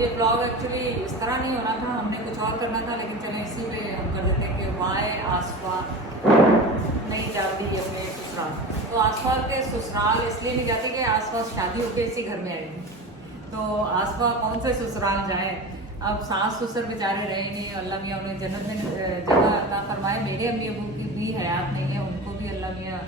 ये blog actually इस तरह नहीं होना था, हमने कुछ और करना था, लेकिन चलें इसी पे हम कर देते हैं कि वाई आसफा नहीं जाती अपने ससुराल। तो आसफा के ससुराल इसलिए नहीं जाती कि आसफा शादी होकर इसी घर में आएगी, तो आसफा कौन से ससुराल जाए। अब सास ससुर बेचारे रहे नहीं, अल्लाह मियाँ उन्हें जन्नत में जगह अता फरमाए। मेरे अम्मी अबू की भी हयात नहीं है, उनको भी अल्लाह मियाँ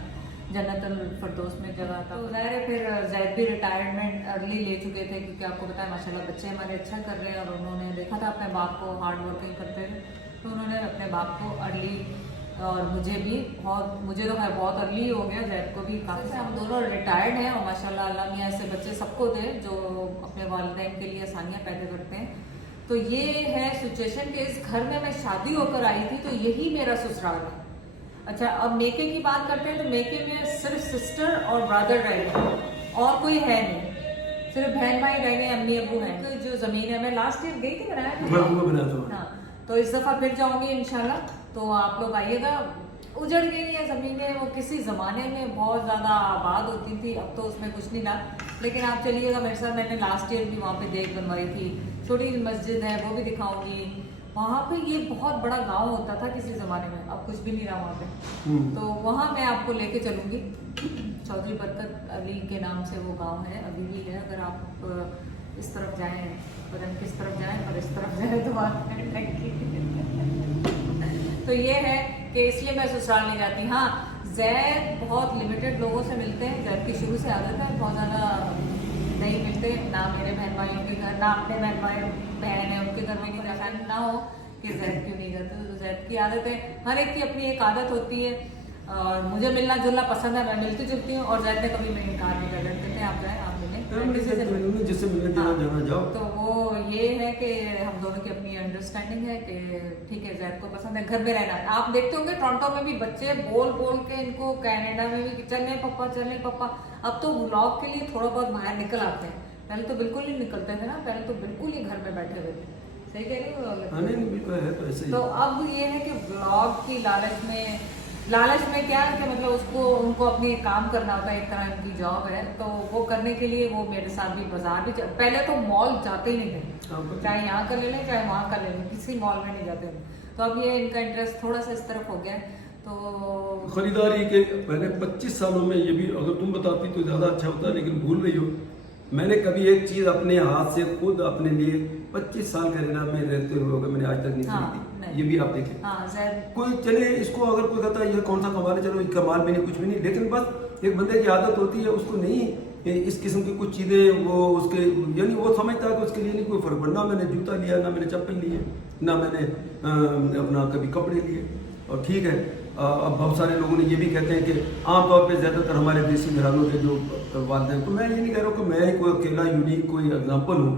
जन्नतुल फरदौस में जगह था। तो ज़ाहिर है फिर जैद भी रिटायरमेंट अर्ली ले चुके थे, क्योंकि आपको पता है माशाल्लाह बच्चे हमारे अच्छा कर रहे हैं, और उन्होंने देखा था अपने बाप को हार्ड वर्किंग करते हुए, तो उन्होंने अपने बाप को अर्ली, और मुझे भी मुझे तो खैर बहुत अर्ली हो गया, जैद को भी काफ़ी से हम दोनों रिटायर्ड हैं, और माशाल्लाह अल्लाह मियाँ ऐसे बच्चे सबको दे जो अपने वालिदैन के लिए आसानियाँ पैदा करते हैं। तो ये है सिचुएशन कि इस घर में मैं शादी होकर आई थी, तो यही मेरा ससुराल है। अच्छा, अब मेके की बात करते हैं, तो मेके में सिर्फ सिस्टर और ब्रदर रह गए और कोई है नहीं, सिर्फ बहन भाई रह गए, अम्मी अबू हैं। तो जो ज़मीन है, मैं लास्ट ईयर गई थी, बनाया था। हाँ, तो इस दफ़ा फिर जाऊंगी इंशाल्लाह, तो आप लोग आइएगा। उजड़ गई है ज़मीनें, वो किसी ज़माने में बहुत ज़्यादा आबाद होती थी, अब तो उसमें कुछ नहीं रहा, लेकिन आप चलिएगा मेरे साथ। मैंने लास्ट ईयर भी वहाँ पे देख बनवाई थी, छोटी मस्जिद है वो भी दिखाऊंगी। वहाँ पे ये बहुत बड़ा गांव होता था किसी ज़माने में, अब कुछ भी नहीं रहा वहाँ पे, तो वहाँ मैं आपको लेके चलूँगी। चौधरी बरकत अली के नाम से वो गांव है, अभी भी है। अगर आप इस तरफ जाएँ, पता नहीं किस तरफ जाएँ, पर इस तरफ जाए तो बात तो ये है कि इसलिए मैं ससुराल नहीं जाती। हाँ, जैद बहुत लिमिटेड लोगों से मिलते हैं, जैद की शुरू से आदत है, बहुत ज़्यादा नहीं मिलते, ना मेरे बहन भाइयों के घर, ना अपने बहन भाई बहन है उनके घर में नहीं जाता, ना हो कि जैद क्यों नहीं करते। तो जैद की आदत है, हर एक की अपनी एक आदत होती है, और मुझे मिलना जुलना पसंद है, मैं मिलती जुलती हूँ, और जैद ने कभी मैं इनकार नहीं कर देते थे, आप जाए आप मिलें जिससे मिलने जाना जाओ। तो वो ये है कि हम दोनों की अपनी अंडरस्टैंडिंग है कि ठीक है, जैद को पसंद है घर में रहना। आप देखते होंगे टोरंटो में भी बच्चे बोल बोल के इनको, कनाडा में भी चलने पप्पा चलने पप्पा, अब तो व्लॉग के लिए थोड़ा बहुत बाहर निकल आते हैं, पहले तो बिल्कुल नहीं निकलते थे ना, पहले तो बिल्कुल ही घर में बैठे हुए थे। सही कह रही हो? तो अब ये है कि व्लॉग की लालच में क्या है कि मतलब उसको उनको अपनी काम करना होता है, एक तरह की जॉब है, तो वो करने के लिए वो मेरे साथ भी बाजार भी पहले तो मॉल जाते ही नहीं थे, चाहे यहाँ का ले लें चाहे वहाँ का ले लें, किसी मॉल में नहीं जाते थे। तो अब ये इनका इंटरेस्ट थोड़ा सा इस तरफ हो गया है। तो खरीदारी के मैंने 25 सालों में, ये भी अगर तुम बताती तो ज़्यादा अच्छा होता, लेकिन भूल रही हो, मैंने कभी एक चीज़ अपने हाथ से खुद अपने लिए 25 साल कनाडा में रहते हुए मैंने आज तक नहीं खरीदी। ये भी आप देखें। कोई चले इसको अगर कोई कहता है ये कौन सा कमाल है, चलो कमाल भी नहीं कुछ भी नहीं, लेकिन बस एक बंदे की आदत होती है, उसको नहीं इस किस्म की कुछ चीज़ें वो उसके यानी वो समझता है कि उसके लिए नहीं कोई फर्क पड़ना। मैंने जूता लिया, ना मैंने चप्पल लिए, ना मैंने अपना कभी कपड़े लिए, और ठीक है। अब बहुत सारे लोगों ने ये भी कहते हैं कि आमतौर पे ज़्यादातर हमारे देसी घरानों के जो वालिदैन, तो मैं ये नहीं कह रहा हूँ कि मैं ही कोई अकेला यूनिक कोई एग्जाम्पल हूँ।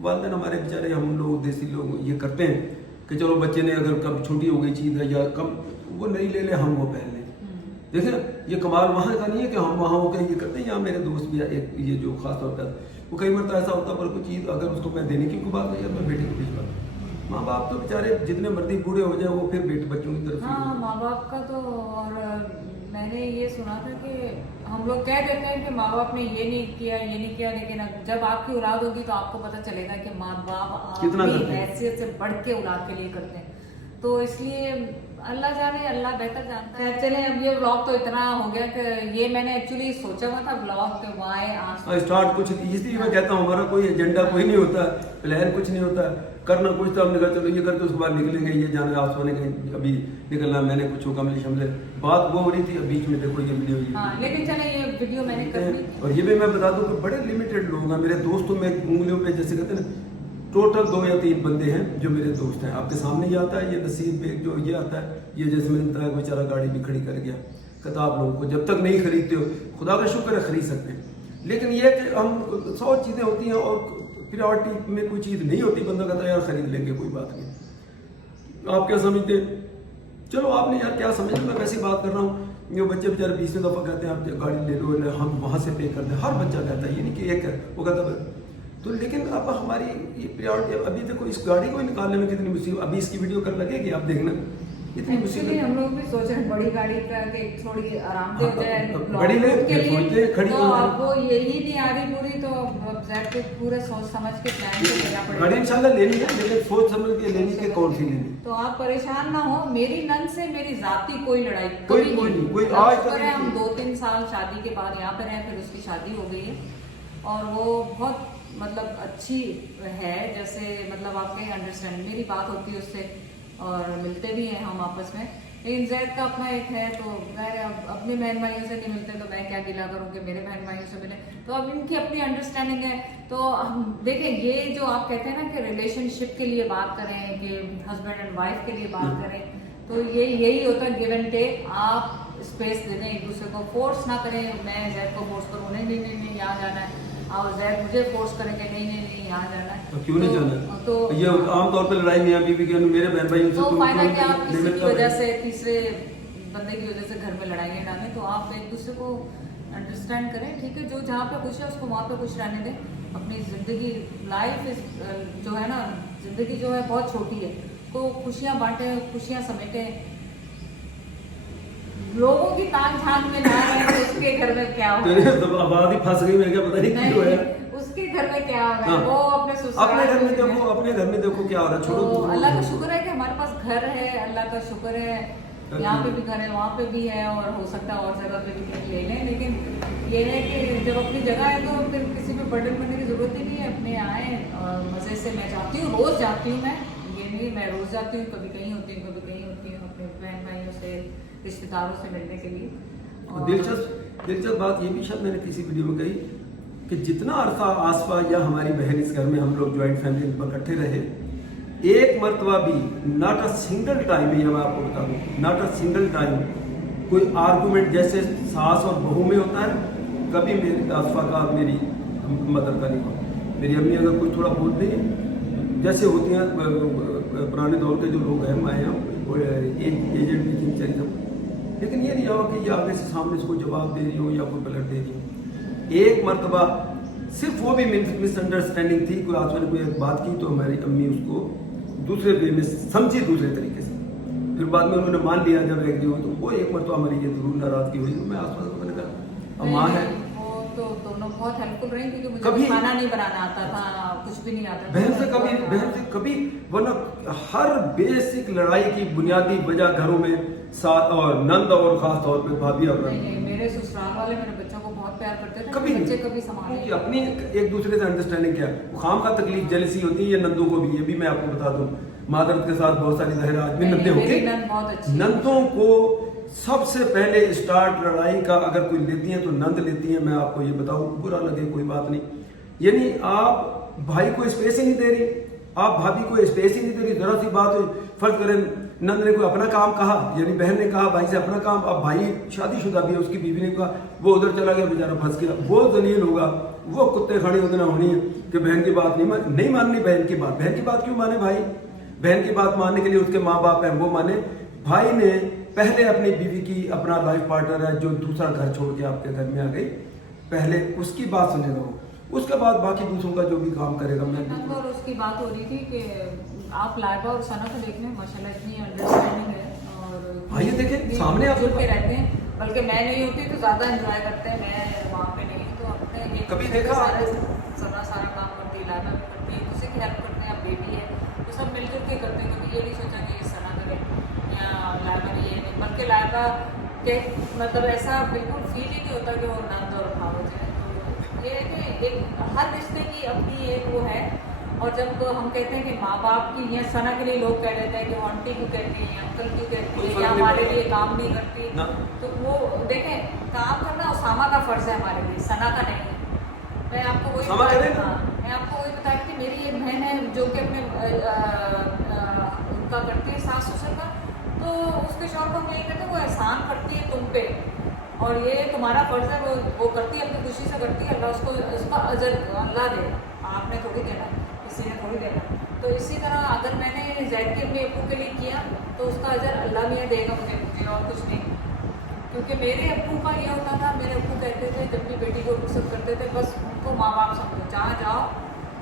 वालिदैन हमारे बेचारे, हम लोग देसी लोग ये करते हैं कि चलो बच्चे ने अगर कब छोटी हो गई चीज़ है या कम, वो नहीं ले ले, हम वो पहन लें। देखें, ये कमाल वहाँ का नहीं है कि हम वहाँ हो के ये करते हैं। यहाँ मेरे दोस्त भी एक ये जो खास तौर पर वो कई बार ऐसा होता है, पर कोई चीज़ अगर उसको मैं देने की कोई बात नहीं है, मैं बेटे को भिजवा, माँ बाप तो बेचारे जितने मर्जी बूढ़े हो जाए वो फिर बच्चों की तरफ। हाँ, माँ बाप का तो, और मैंने ये सुना था कि हम लोग कह देते हैं कि माँ बाप ने ये नहीं किया, लेकिन जब आपकी औलाद होगी तो आपको पता चलेगा कि माँ बाप आपकी हैसियत से बढ़ के औलाद के लिए करते हैं। तो इसलिए अल्लाह जाने, अल्लाह बेहतर जानता है। चले, अब ये व्लॉग तो इतना हो गया कि ये मैंने एक्चुअली सोचा हुआ था व्लॉग के वाई स्टार्ट कुछ, इसलिए मैं कहता हूँ हमारा कोई एजेंडा कोई नहीं होता, प्लान कुछ नहीं होता, करना कुछ तो हमने कहा चलो ये करके उसके बाद निकलेंगे, ये जाना आप सोने कहीं अभी निकलना, मैंने कुछ कमले शमले बात वो हो रही थी, बीच में देखो ये वीडियो लेकिन चले ये वीडियो मैंने कर ली। और ये भी मैं बता दूं कि बड़े लिमिटेड लोग हैं मेरे दोस्तों में, उंगलियों पे जैसे कहते हैं ना, टोटल 2 या 3 बंदे हैं जो मेरे दोस्त हैं। आपके सामने ये आता है, ये नसीब पे जो ये आता है, ये जैसे मैंने बताया बेचारा गाड़ी भी खड़ी कर गया, कहता आप लोगों को जब तक नहीं खरीदते हो, खुदा का शुक्र है खरीद सकते हैं, लेकिन ये कि हम 100 चीज़ें होती हैं और प्रायोरिटी में कोई चीज़ नहीं होती, बंदा कहता है यार खरीद लेंगे कोई बात नहीं। आप क्या समझते हैं? चलो आपने यार क्या समझ, मैं वैसी बात कर रहा हूँ। ये बच्चे बेचारे 20 दफ़ा कहते हैं आप गाड़ी ले लो, हम वहाँ से पे कर दें, हर बच्चा कहता है, ये नहीं कि एक है वो कहता है। तो लेकिन अब हमारी ये प्रायोरिटी, अभी देखो इस गाड़ी को निकालने में कितनी मुसीबत, अभी इसकी वीडियो कर लगेगी आप देखना, इतनी मुसीबत। हम लोग भी सोच रहे हैं बड़ी गाड़ी करके थोड़ी आराम दे जाए, बड़ी ले खड़ी तो अब वो यही नहीं आ रही पूरी, तो अब जैद को पूरे सोच समझ के प्लान से लेना गाड़ी पड़ेगा। इंशाल्लाह लेनी है, लेकिन सोच समझ के लेनी है, कौन सी लेनी। तो आप परेशान ना हो, मेरी नंद से मेरी जाती कोई लड़ाई कोई कभी नहीं, कोई अब आज शुक्र तक है हम नहीं। 2-3 साल शादी के बाद यहाँ पर हैं, फिर उसकी शादी हो गई है और वो बहुत मतलब अच्छी है, जैसे मतलब आपके अंडरस्टैंडिंग, मेरी बात होती है उससे और मिलते भी हैं हम आपस में। लेकिन जैद का अपना एक है, तो गैर अब अपने बहन भाइयों से नहीं मिलते तो मैं क्या गिला करूँ कि मेरे बहन भाइयों से मिले, तो अब इनकी अपनी अंडरस्टैंडिंग है। तो हम देखें, ये जो आप कहते हैं ना कि रिलेशनशिप के लिए बात करें, कि हस्बैंड एंड वाइफ के लिए बात करें, तो ये यही होता है गिव एंड टेक। आप स्पेस दे दें एक दूसरे को, फोर्स ना करें। मैं जैद को फोर्स करूँ नहीं नहीं नहीं यहाँ जाना है, और जैद मुझे फोर्स करेंगे नहीं नहीं नहीं यहाँ जाना है, तो क्यों नहीं जाना है? तो ये आमतौर पर लड़ाई मियाँ बीवी की, मेरे बहन भाइयों से तो फायदा क्या, आप नहीं किसी की मिलता वजह भाई। से, तीसरे बंदे की वजह से घर में लड़ाइयाँ डालें, तो आप एक दूसरे को अंडरस्टैंड करें। ठीक है, जो जहाँ पे खुश है उसको वहाँ पे खुश रहने दें। अपनी जिंदगी, लाइफ इज जो है ना, जिंदगी जो है बहुत छोटी है, तो खुशियाँ बांटें, खुशियाँ समेटें। लोगों की ताक झांक में ना रहे तो उसके घर में क्या हो, तेरे तो आबादी फंस गई, मैं क्या पता नहीं क्यों है। उसके घर में क्या हो रहा है, हाँ। वो अपने ससुराल अपने घर में देखो, अपने घर में देखो क्या हो रहा है, छोड़ो तो दूसरों अल्लाह का को। शुक्र है कि हमारे पास घर है, अल्लाह का शुक्र है, यहाँ पे भी घर है, वहाँ पे भी है, और हो सकता है और जगह पे भी कहीं ले लें। लेकिन ये है कि जब अपनी जगह है तो फिर किसी पे बर्डन करने की जरूरत ही नहीं है। अपने आए और मज़े से, मैं जाती हूँ, रोज़ जाती हूँ, मैं ये नहीं, मैं रोज़ जाती हूँ, कभी कहीं होती हूँ, कभी कहीं होती हूँ, अपने बहन भाइयों से, रिश्तेदारों से मिलने के लिए। और दिलचस्प बात ये भी शायद मैंने किसी वीडियो में कही कि जितना अरसा आसपा या हमारी बहन इस घर में हम लोग ज्वाइंट फैमिली पर इकट्ठे रहे, एक मरतबा भी नॉट अ सिंगल टाइम, ये मैं आपको बता दूँ, नॉट अ सिंगल टाइम कोई आर्गूमेंट जैसे सास और बहू में होता है, कभी मेरी आसपा का, मेरी मदर का नहीं हुआ। मेरी अम्मी अगर कुछ थोड़ा बोलती है, जैसे होती हैं पुराने दौर के जो लोग हैं, माए हैं, एजेंट भी थी चाहिए, लेकिन ये नहीं हो कि ये आगे से सामने से कोई जवाब दे रही हो या कोई पलट दे रही हो। एक मरतबा सिर्फ वो भी मिसअंडरस्टैंडिंग थी, कोई आसमान ने कोई एक बात की तो हमारी अम्मी उसको दूसरे वे में समझी, दूसरे तरीके से, फिर बाद में उन्होंने मान लिया जब एग्री हो, तो वो एक मरतबा हमारी ये जरूर नाराजगी हुई। मैं आसपास को मैंने कहा अब माँ है, वो तो दोनों बहुत हेल्पफुल रही, क्योंकि मुझे कभी- खाना नहीं बनाना आता था, कुछ भी नहीं आता था। बहन से कभी वरना हर बेसिक लड़ाई की बुनियादी वजह घरों में साथ और नंद और खास तौर पे भाभी और नहीं नहीं, मेरे ससुराल वाले मेरे बच्चों को बहुत प्यार करते थे, कभी बच्चे नहीं, कभी संभाले क्योंकि अपनी एक दूसरे से अंडरस्टैंडिंग क्या है, खाम का तकलीफ जेलसी होती है, ये नंदों को भी, ये भी मैं आपको बता दूं, मादरत के साथ बहुत सारी जहर आज भी नहीं, नंदे मेरी होंगे। नंद बहुत अच्छी है। नंदों को सबसे पहले स्टार्ट लड़ाई का अगर कोई लेती है तो नंद लेती है। मैं आपको ये बताऊं, बुरा लगे कोई बात नहीं, यानी आप भाई को स्पेस ही नहीं दे रही, आप भाभी को स्पेस ही नहीं दे रही। जरा सी बात फर्ज करें नंद ने कोई अपना काम कहा, यानी बहन ने कहा भाई से अपना काम, अब भाई शादीशुदा भी है, उसकी बीवी ने कहा, वो उधर चला गया, बेचारा फंस गया, वो जलील होगा, वो कुत्ते खानी उतना होनी है कि बहन की बात नहीं माननी। बहन की बात क्यों माने भाई? बहन की बात मानने के लिए उसके माँ बाप हैं, वो माने। भाई ने पहले अपनी बीवी की, अपना लाइफ पार्टनर है जो दूसरा घर छोड़ के आपके घर में आ गई, पहले उसकी बात सुनेगा वो, उसके बाद बाकी दूसरों का जो भी काम करेगा। मैं और उसकी बात हो रही थी कि आप लाइबा और सना को देख लें, माशाल्लाह इतनी अंडरस्टैंडिंग है, और हाँ, ये देखें, सामने आप जुड़ के रहते हैं। बल्कि मैं नहीं होती तो ज्यादा एंजॉय करते हैं, मैं वहाँ पे नहीं हूँ तो अपने एक कभी दूसरे देखा का आपको? सारा काम करती है, लाइबा भी करती है, दूसरे की हेल्प करते हैं, अब बेबी है तो सब मिलजुल के करते हैं। कभी ये नहीं सोचा कि ये सना करे या लाइबा ने ये नहीं, बल्कि लाइबा के मतलब ऐसा बिल्कुल फील ही नहीं होता कि वो नंद और भावज है। तो ये है कि एक हर रिश्ते की अपनी एक वो है। और जब हम कहते हैं कि माँ बाप की, या सना के लिए लोग कह देते हैं कि वो आंटी क्यों कहती है, अंकल क्यों कहती कोई है, फर्क या नहीं हमारे पड़ता। लिए काम नहीं करती, ना। तो वो देखें, काम करना उसामा का फर्ज है हमारे लिए, सना का नहीं है। मैं आपको वही उसामा करे ना। मैं आपको वही बताया कि मेरी एक बहन है जो कि अपने उनका करती है सास ससुर का, तो उसके शौहर को हम यही कहते हैं वो एहसान करती है तुम पे, और ये तुम्हारा फर्ज है, वो करती है, अपनी खुशी से करती है, अल्लाह उसको उसका अजर अल्लाह दे, आपने थोड़ी देना, किसी ने थोड़ी देना। तो इसी तरह अगर मैंने जैद के अपने अब्बू के लिए किया तो उसका अजर अल्लाह मियाँ देगा मुझे और कुछ नहीं। क्योंकि मेरे अब्बू का ये होता था, मेरे अब्बू कहते थे जब भी बेटी को रुखसत करते थे, बस उनको माँ बाप समझो, जहाँ जाओ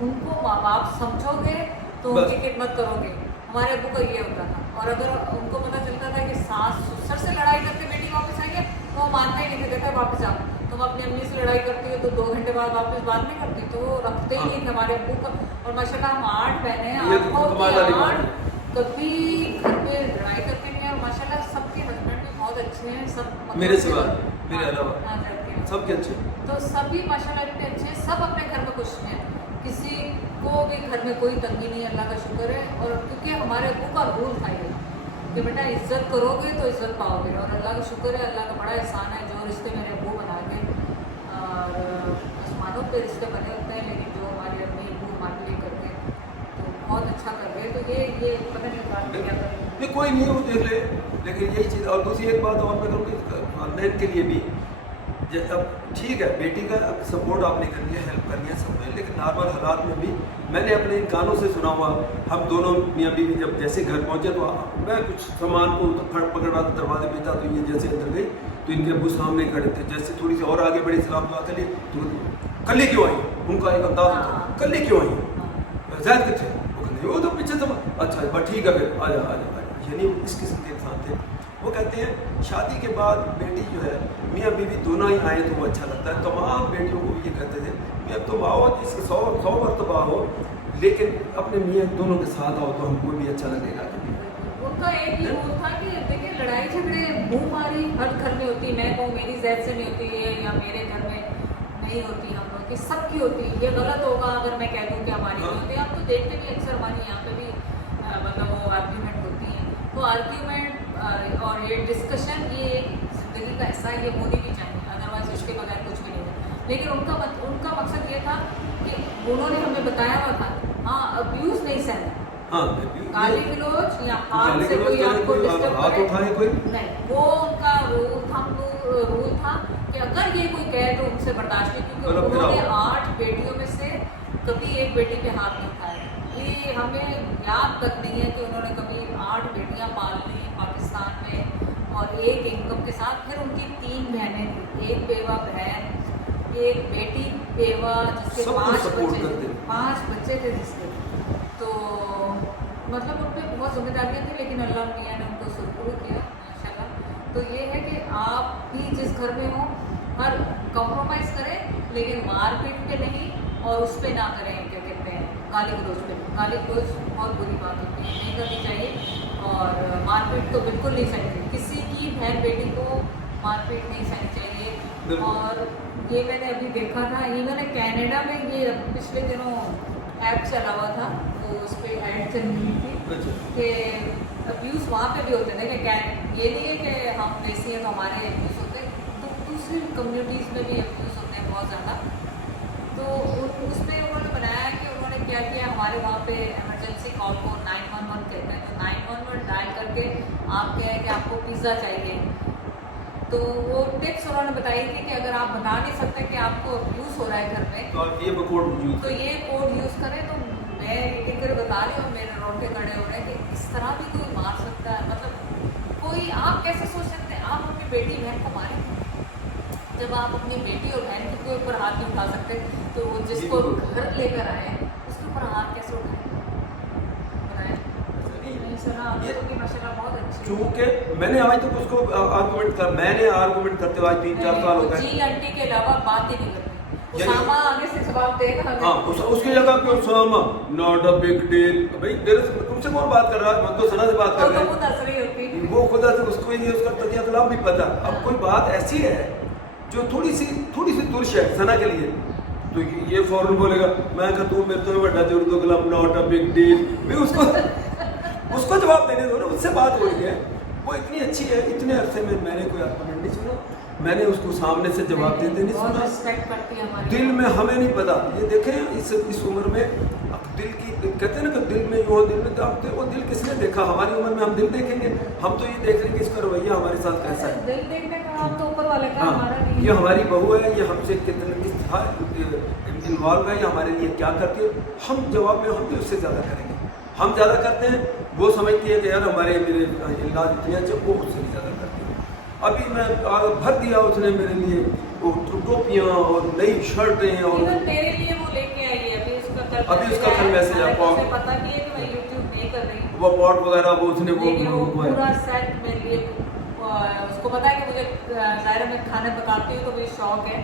उनको माँ बाप समझोगे तो बस। उनकी खिदमत करोगे। हमारे अब्बू का ये होता था। और अगर उनको पता चलता था कि सास ससुर से लड़ाई करके बेटी वापस आएंगे तो वो मानते ही नहीं थे, कहते वापस जाओ। तो तुम अपनी अम्मी से लड़ाई करती हो तो 2 घंटे बाद वापस बात नहीं करती, तो वो रखते ही नहीं थे हमारे अब्बू का। और माशाल्लाह हम 8 बहनें हैं, ये तो आपको तुम्हारा कि रिकॉर्ड 8 कभी घर पे लड़ाई करते नहीं है। और माशाल्लाह सबके हस्बैंड भी बहुत अच्छे हैं, सब मतलब मेरे सिवा, मेरे हाँ, अलावा हाँ, करते हैं। सबके अच्छे। तो सभी माशाल्लाह इतने अच्छे हैं, सब अपने घर में खुश हैं, किसी को भी घर में कोई तंगी नहीं है, अल्लाह का शुक्र है। और क्योंकि हमारे अब्बू का रूल था ये कि बेटा इज्जत करोगे तो इज्जत पाओगे, और अल्लाह का शुक्र है, अल्लाह का बड़ा एहसान है जो रिश्ते मेरे अब्बू बना के, और आसमानों पे रिश्ते बने होते हैं, लेकिन जो हमारे अम्मी अब्बू हमारे लिए करते हैं तो बहुत अच्छा कर रहे हैं। तो ये पता नहीं बात क्या करें, नहीं कोई नहीं, वो देख ले, लेकिन यही चीज़। और दूसरी एक बात और मैं करूँगी खानदान के लिए भी, अब ठीक है बेटी का सपोर्ट आपने कर लिया, हेल्प कर लिया सब में, लेकिन नॉर्मल हालात में भी मैंने अपने इन कानों से सुना हुआ, हम दोनों मियाँ बीवी जब जैसे घर पहुँचे तो मैं कुछ सामान को पकड़ रहा था दरवाजे पे था, तो ये जैसे अंदर गई तो इनके अब्बू सामने खड़े थे, जैसे थोड़ी सी और आगे बढ़ी सलाम दुआ के लिए तो कल क्यों आई, उनका एक अंदाज था कल क्यों आई, जैद कितने वो कहते वो तो पीछे तो अच्छा बस ठीक है फिर आ जा, यानी इस किस्म के इंसान थे। वो कहते हैं शादी के बाद बेटी जो है मियाँ बीवी दोनों ही आए तो वो अच्छा लगता है। तमाम बेटियों को ये कहते थे मियाँ तुम आओ, इसके 100 मरतबा आओ, लेकिन अपने मियाँ दोनों के साथ आओ तो हमको भी अच्छा लगेगा। उनका एक ही रूल था कि देखिए लड़ाई झगड़े मुंह मारी हर घर में होती, मैं कहूँ मेरी जैद से नहीं होती है या मेरे घर में नहीं होती, हम लोग की सबकी होती है। ये गलत होगा अगर मैं कह दूँ कि हमारी नहीं होती, आप तो देखते भी अक्सर हमारी यहाँ पे भी मतलब वो आर्ग्यूमेंट होती हैं, तो आर्ग्यूमेंट और ये डिस्कशन ये ज़िंदगी का हिस्सा है, ये होनी भी चाहिए, अदरवाइज इसके बगैर कुछ भी नहीं है। लेकिन उनका मकसद ये था कि उन्होंने हमें बताया हुआ था, हाँ अब्यूज़ नहीं सहना, हाँ गाली गलौज या हाथ से कोई आपको डिस्टर्ब हाथ उठाए कोई नहीं, वो उनका रूल था कि अगर ये कोई कहे तो उनसे बर्दाश्त नहीं, क्योंकि उन्होंने 8 बेटियों में से कभी एक बेटी पे हाथ नहीं उठाया। ये हमें याद तक नहीं है कि उन्होंने कभी 8 बेटियां पाल ली पाकिस्तान में और एक इनकम के साथ। फिर उनकी 3 बहनें थी, एक बेवा बहन, एक बेटी बेवा, जिसके 5 बच्चे थे जिसके, तो मतलब उन पर बहुत जिम्मेदारियाँ थी, लेकिन अल्लाह मियाँ ने उनको सुरखुरू किया माशाल्लाह। तो ये है कि आप भी जिस घर में हो हर कॉम्प्रोमाइज़ करें, लेकिन मारपीट पे नहीं, और उस पर ना करें क्या कहते हैं गाली गलौज पे। गाली गलौज बहुत बुरी बात होती है, नहीं करनी चाहिए, और मारपीट तो बिल्कुल नहीं चाहिए, किसी की बहन बेटी को मारपीट नहीं सहनी चाहिए। और ये मैंने अभी देखा था, इवन कनाडा में ये पिछले दिनों ऐप चला हुआ था, तो उस पर ऐड चल रही थी कि अब्यूज़ वहाँ पे भी होते थे, कि ये नहीं है कि हम देसी हैं तो हमारे अब्यूज़ होते हैं, तो दूसरी कम्युनिटीज़ में भी अब्यूज़ होते हैं बहुत ज़्यादा। तो उसमें उन्होंने बनाया कि उन्होंने क्या किया, हमारे वहाँ पे इमरजेंसी कॉल को 911 कहते हैं, तो 911 डायल करके आप कहें कि आपको पिज़्ज़ा चाहिए, तो वो टिप्स उन्होंने बताई थी कि अगर आप बता नहीं सकते कि आपको अब्यूज़ हो रहा है घर में, तो आप ये कोड यूज़ करें। तो मैं एक कर बता रही हूँ, मेरे रोटे खड़े हो रहे हैं कि इस तरह भी कोई मार सकता है, मतलब कोई, आप कैसे सोच सकते हैं आप अपनी बेटी बहन को मारें, जब आप अपनी बेटी और बहन के ऊपर हाथ नहीं उठा सकते, तो वो जिसको घर लेकर आए उसके ऊपर हाथ कैसे उठाए? क्योंकि मैंने आज तक उसको आर्गूमेंट करते हुए 3-4 साल हो गए, जी आंटी के अलावा बात ही नहीं करती। उसामा आगे से जवाब देगा, हाँ उसकी जगह पे Usama not a big deal, भाई तुमसे कौन बात कर रहा है, मैं तो सना से बात कर रहा हूँ, वो खुदा से उसको ही नहीं, उसका तकिया कलाम भी पता। अब कोई बात ऐसी है जो थोड़ी सी दुर्श है सना के लिए, तो ये फौरन बोलेगा मैं कहा तू मेरे तो बड़ा जोड़ दो गला नॉट अ बिग डील, भी उसको जवाब देने दो ना, उससे बात हो रही है, वो इतनी अच्छी है, इतने अरसे में मैंने कोई आर्गुमेंट नहीं सुना, मैंने उसको सामने से जवाब देते नहीं सुना, दिल में हमें नहीं पता। ये देखें इस उम्र में दिल की कहते हैं ना कि दिल में वो दिल में दागते, वो दिल किसने देखा, हमारी उम्र में हम दिल देखेंगे, हम तो ये देख रहे हैं कि इसका रवैया हमारे साथ कैसा है, दिल देखने का हम तो ऊपर वाले का, हाँ हमारा नहीं। ये हमारी बहू है, ये हमसे कितने इन्वॉल्व है, या हमारे लिए क्या करती है, हम जवाब में हम भी उससे ज़्यादा करेंगे, हम ज़्यादा करते हैं, वो समझती है कि यार हमारे मेरे इलाज इतने अच्छे, वो उससे भी ज़्यादा करती है। अभी मैं भर दिया उसने मेरे लिए वो टोपियाँ और नई शर्टें, और मेरे लिए वो लेके आई है, अभी उसका कल मैसेज है, पता नहीं है कि मैं यूट्यूब नहीं कर रही, वो पॉट वगैरह वो उसने वो पूरा सेट मेरे लिए उसको पता है कि मुझे ज़ाहिर है मैं खाना पकाती हूँ तो मुझे शौक है,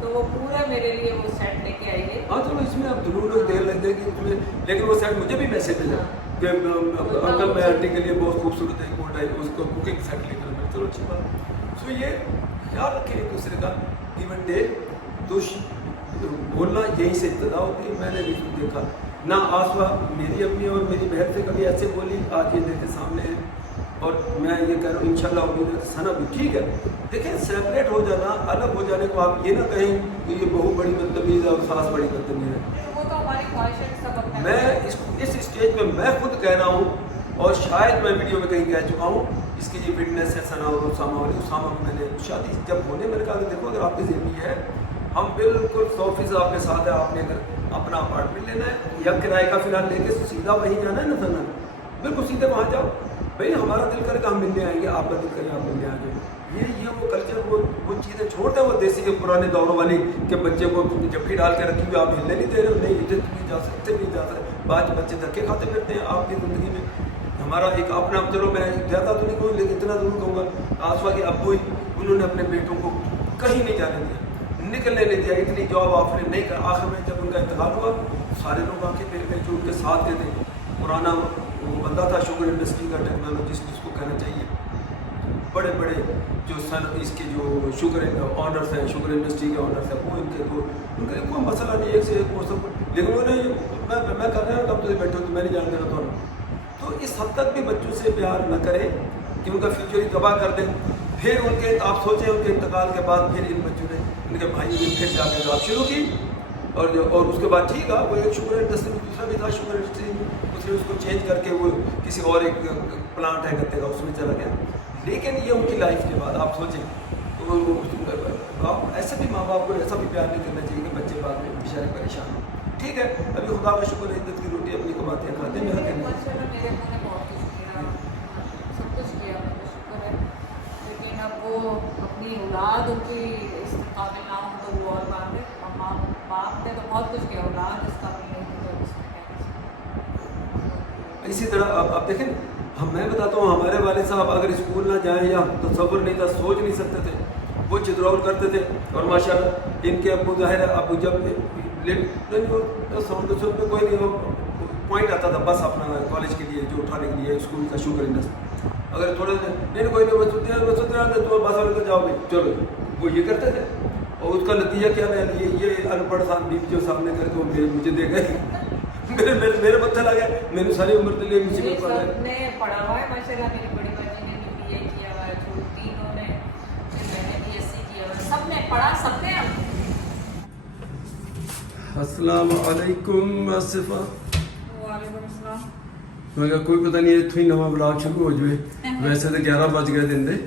तो वो पूरा मेरे लिए वो सेट लेके आई है। हाँ चलो इसमें अब जरूर देर लग जाएगी इसमें, लेकिन वो सेट मुझे भी मैसेज भेजा कि अंकल मैं आंटी के लिए बहुत खूबसूरत है कोट आई, उसको कुकिंग सेट लेकर मैं, चलो अच्छी बात। सो ये ख्याल रखें एक दूसरे का, गिव एंड टेक। तो बोलना यहीं से इब्तदा होती है। मैंने भी देखा ना आसवा मेरी अम्मी और मेरी बहन से कभी ऐसे बोली, आज ये देखे सामने है, और मैं ये कह रहा हूँ इंशाल्लाह उम्मीद है सना भी ठीक है। देखें सेपरेट हो जाना, अलग हो जाने को आप ये ना कहें कि ये बहू बड़ी बदतमीज़ है और सास बड़ी बदतमीज़ है। वो तो हमारी ख्वाहिश है सब अपना। मैं इस स्टेज पे मैं खुद कह रहा हूँ, और शायद मैं वीडियो में कहीं कह चुका हूँ, इसकी ये फिटनेस है सना और उसामा वाली। उसामा को मैंने शादी जब होने मैंने कहा कि देखो अगर आपकी ज़िंदगी है, हम बिल्कुल 100% आपके साथ है। आपने अगर अपना अपार्टमेंट लेना है या किराए का फिलहाल लेके सीधा वहीं जाना है ना सना, बिल्कुल सीधे वहाँ जाओ भाई, हमारा दिल करके हम मिलने आएंगे, आपका दिल करे आप मिलने आ जाए। ये वो कल्चर वो चीज़ें छोड़ दें, वो देसी के पुराने दौरों वाली कि बच्चे को जफ्फी डाल के रखी हुई आप हिलने नहीं दे रहे हो, नहीं इधर नहीं जा सकते, नहीं जा सकते, बाद बच्चे धक्के खाते फिरते हैं आपकी ज़िंदगी में। हमारा एक अपना, चलो मैं ज़्यादा तो नहीं कहूँ लेकिन इतना ज़रूर कहूँगा, आसवा के अब्बू ही उन्होंने अपने बेटों को कहीं नहीं जाने दिया, निकलने नहीं दिया, इतनी जॉब ऑफर नहीं कर। आखिर में जब उनका इंतकाल हुआ सारे लोग आके फिर गए जो उनके साथ गए थे। पुराना वो बंदा था शुगर इंडस्ट्री का टेक्नोलॉजिस्ट जिसको कहना चाहिए, बड़े बड़े जो सन इसके जो शुगर ऑनर्स हैं, शुगर इंडस्ट्री के ऑनर्स हैं, वो इनके तो उनके कोई मसला नहीं, एक से एक वो सब। लेकिन उन्होंने मैं कर रहा हूँ कब तुझे बैठो तो मैं नहीं जानते ना तो इस हद तक भी बच्चों से प्यार न करें कि उनका फ्यूचर ही तबाह कर दें। फिर उनके आप सोचें उनके इंतकाल के बाद फिर इन बच्चों ने उनके भाई ने फिर जाकर जॉब शुरू की, और उसके बाद ठीक है वो एक शुगर इंडस्ट्री में दूसरा भी था शुगर इंडस्ट्री में, उसने उसको चेंज करके वो किसी और एक प्लांट है गत्ते का उसमें चला गया। लेकिन ये उनकी लाइफ के बाद आप सोचें तो आप ऐसे भी माँ बाप को ऐसा भी प्यार नहीं करना चाहिए कि बच्चे बाद में बेचारे परेशान हो। ठीक है अभी खुदा का शुक्र है इज्जत की रोटी अपनी कमाते हैं खाते हैं, मेरा कहना है। माशाल्लाह मेरे अम्मू ने बहुत कुछ किया, सब कुछ किया, मुझे शुक्र है। लेकिन अब वो अपनी औलाद उनकी इस काबिल ना हो तो वो और बात है। माँ बाप ने तो बहुत कुछ किया, औलाद इस काबिल नहीं थी तो इसमें क्या कर सकते। इसी तरह आप देखें मैं बताता हूँ हमारे वाले साहब अगर स्कूल ना जाएं या तसव्वुर नहीं था, सोच नहीं सकते थे, वो चित्रौल करते थे। और माशाल्लाह इनके अब्बू ज़ाहिर है अबू जब साउंड में कोई नहीं, वो पॉइंट आता था बस अपना कॉलेज के लिए जो उठाने के लिए स्कूल का शुगर इंडस्ट्री, अगर थोड़े नहीं कोई नहीं तो बस वाले तो जाओगे चलो, वो ये करते थे। और उसका नतीजा क्या है, ये अनपढ़ साहब बीबी जो सामने करके वो मुझे दे गए मेरे पत्थर आ गया, मैंने सारी उम्र के लिए मुसीबत पड़ गई। ने पढ़ा हुआ है माशाल्लाह, मेरी बड़ी बच्ची ने भी बीए किया हुआ है, तीनों ने, फिर मैंने बीएससी किया हुआ है, सबने पढ़ा, सबने। अस्सलाम वालेकुम आसिफा। वालेकुम अस्सलाम। मैं कहा कोई पता नहीं इतनी नवा ब्लॉग शुरू हो जाए, वैसे तो 11 बज गए दिन दे,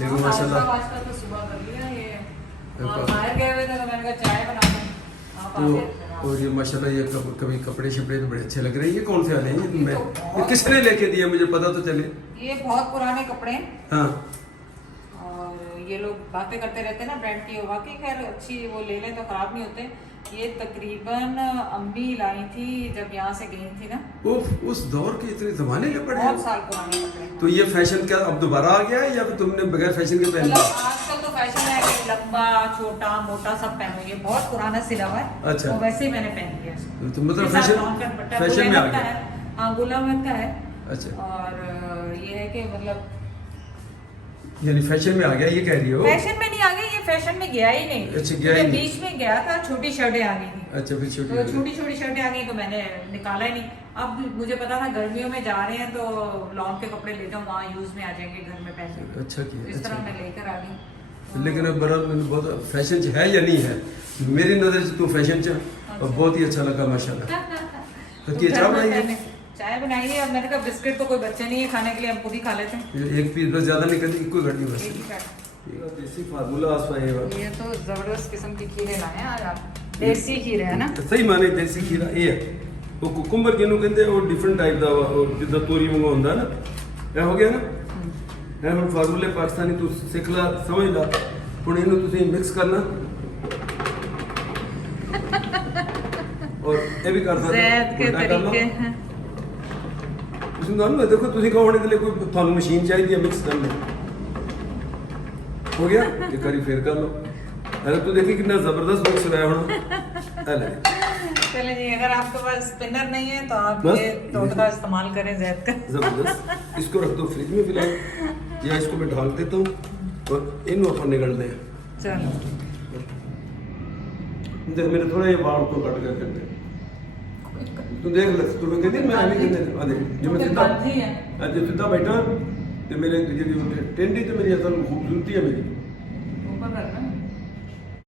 लेकिन माशाल्लाह आजकल तो सुबह कर लिया ये, बाहर गए हुए थे तो मैंने कहा चाय बना दो आप आ गए। और ये माशाल्लाह ये कभी कपड़े शपड़े तो बड़े अच्छे लग रहे हैं। ये कौन से वाले हैं ये किसने लेके दिए मुझे पता तो चले। ये बहुत पुराने कपड़े हैं, हाँ और ये लोग बातें करते रहते हैं ना ब्रांड की, वाकई खैर अच्छी, वो ले लें तो खराब नहीं होते। ये तकरीबन अम्मी लाई थी जब यहाँ से गई थी ना, उस दौर के इतने जमाने के पड़े बहुत साल पुराने कपड़े। तो ये फैशन क्या अब दोबारा आ गया है या फिर तुमने बगैर फैशन के पहन लिया? आजकल तो फैशन है कि लंबा छोटा मोटा सब पहनो, ये बहुत पुराना सिला हुआ है। अच्छा। तो वैसे ही मैंने पहन लिया इसको। तो मतलब इसके साथ फैशन लॉन्ग का दुपट्टा फैशन में आ गुलामत का गया। है। हाँ गुलामत का है। अच्छा और ये है कि मतलब यानी फैशन में आ गया ये कह रही हो? फैशन में नहीं आ गई, ये फैशन में गया ही नहीं। अच्छा, गया ही नहीं। बीच में गया था, छोटी शर्टें आ गई थी। अच्छा फिर छोटी तो छोटी छोटी शर्टें आ गई तो मैंने निकाला ही नहीं। अब मुझे पता था गर्मियों में जा रहे हैं तो लॉन्ग के कपड़े ले जाऊँ, वहाँ यूज में आ जाएंगे, घर में पहन लेंगे। अच्छा किया, इस अच्छा तरह मैं लेकर आ गई। लेकिन अब बड़ा मैंने बहुत फैशन है या नहीं है मेरी नज़र से तो फैशन च और बहुत ही अच्छा लगा माशाल्लाह। तो तुम क्या घर चाय में बनाई है? पहने। चाय बनाई है। अब मैंने कहा बिस्किट तो कोई बच्चे नहीं है खाने के लिए, हम खुद ही खा लेते हैं। एक पीस बस ज़्यादा नहीं करती, कोई घड़ी बस। एक ही खाए। देसी फार्मूला आसपा है ये तो जबरदस्त किस्म की खीरे लाए हैं आज आप, देसी खीरे है ना। सही माने देसी खीरा ये है वो कुकुम्बर ਜਿਹਨੂੰ ਕਹਿੰਦੇ ਉਹ ਡਿਫਰੈਂਟ ਟਾਈਪ ਦਾ ਵਾ, ਉਹ ਜਿੱਦਾਂ ਤੋਰੀ ਵਾਂਗੂ ਹੁੰਦਾ ਨਾ, ਇਹ ਹੋ ਗਿਆ ਨਾ। ਇਹ ਹੁਣ ਫਾਰਮੂਲੇ ਪਾਕਿਸਤਾਨੀ ਤੂੰ ਸਿੱਖ ਲਾ ਸਮਝ ਲਾ, ਹੁਣ ਇਹਨੂੰ ਤੁਸੀਂ ਮਿਕਸ ਕਰਨਾ और ये भी कर सकते ज़ैद के तरीके हैं। ਤੁਸੀਂ ਨਾ ਦੇਖੋ ਤੁਸੀਂ ਕਹੋ ਹੁਣ ਇਹਦੇ ਲਈ ਕੋਈ ਤੁਹਾਨੂੰ ਮਸ਼ੀਨ ਚਾਹੀਦੀ ਹੈ ਮਿਕਸ ਕਰਨ ਲਈ, हो गया ये करी फिर कर लो। अरे तू देखी कितना जबरदस्त बॉक्स लाया हूँ। अरे चले जी, अगर आपके पास स्पिनर नहीं है तो आप बस। ये टोटका इस्तेमाल करें जैद का। जबरदस्त। इसको रख दो फ्रिज में फिलहाल, या इसको मैं ढाल देता हूँ और इन अपन निकलते हैं। चलो देख मेरे थोड़ा ये बाल को कट कर दे, तू देख ले, तू कहती मैं नहीं कहते आ देख जो मैं सीधा बात ही है। आज सीधा बैठा तो मेरे टेंडी तो मेरी असल खूबसूरती है मेरी।